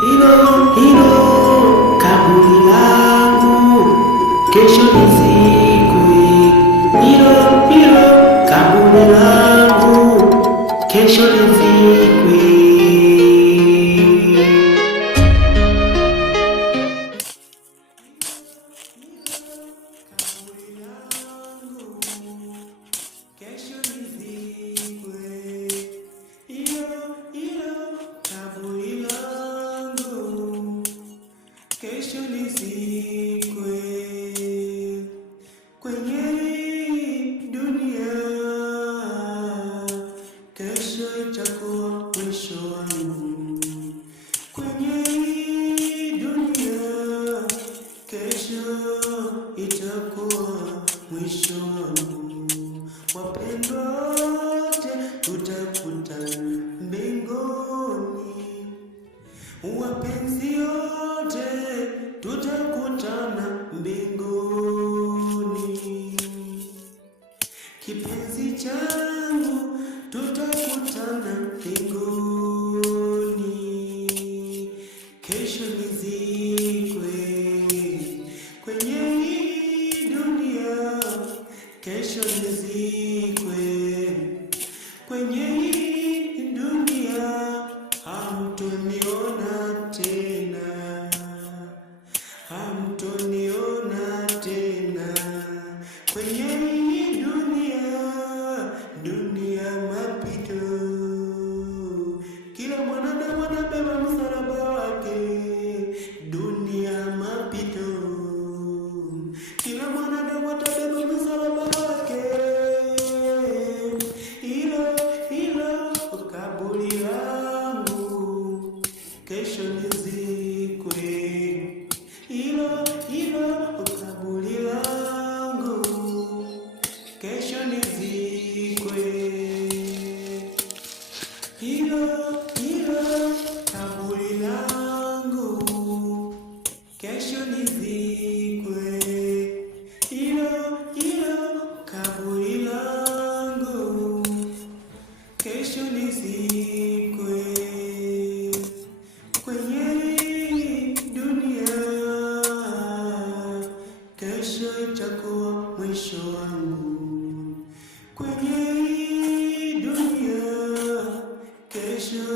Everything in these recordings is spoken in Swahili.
hilo kaburi langu, kesho nizikwe. Hilo kaburi langu, kesho nizikwe. Kesho nizikwe kwenye dunia, kesho itakuwa mwisho wangu. Kwenye dunia, kesho itakuwa mwisho wangu. Wapendwa wote tutakutana mbinguni, wapenzi wote tutakutana mbinguni. Kipenzi changu tutakutana mbinguni. Kesho nizikwe kwenye hii dunia, kesho nizikwe kwenye hii dunia. Hamtoniona tena, hamtoniona tena kwenye hii dunia, dunia mapito. Kila mwanadamu anabeba msalaba wake, dunia mapito. Kila mwanadamu atabeba msalaba wake. Hilo kaburi langu, kesho nizikwe. Hilo kaburi langu, kesho nizikwe. Hilo kaburi langu, kesho nizikwe. Hilo kaburi langu, kesho nizikwe kwenye dunia, kesho itakuwa mwisho wangu. Kwenye dunia, kesho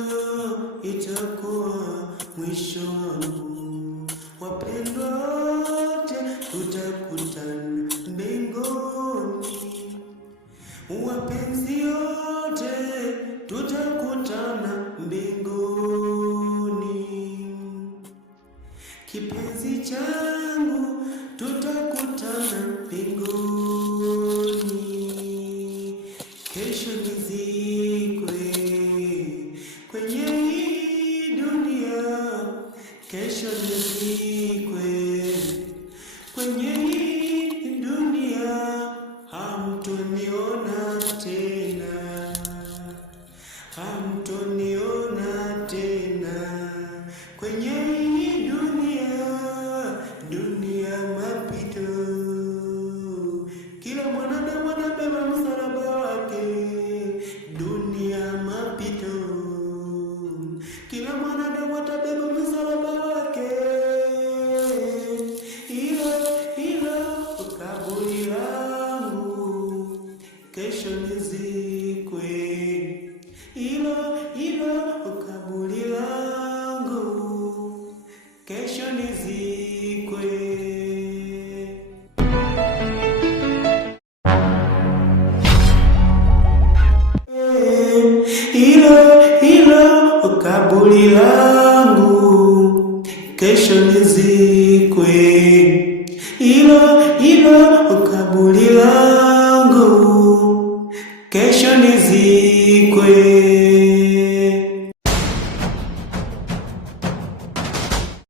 itakuwa mwisho wangu. Wapendwa wote tutakutana mbinguni, wapenzi wote tutakutana mbinguni. Kipenzi changu tutakutana mbinguni. Kesho nizikwe kwenye hii dunia, kesho nizikwe kwenye hii dunia. Hamtoniona tena, hamtoniona tena kwenye hii dunia, dunia mapito. Kila mwanadamu anabeba msalaba wake, dunia mapito. Kila mwanadamu atabeba msalaba wake. Hilo kaburi langu, kesho nizikwe. Hilo kaburi langu, kesho nizikwe. Hilo kaburi langu, kesho nizikwe. Hilo kaburi langu, kesho nizikwe.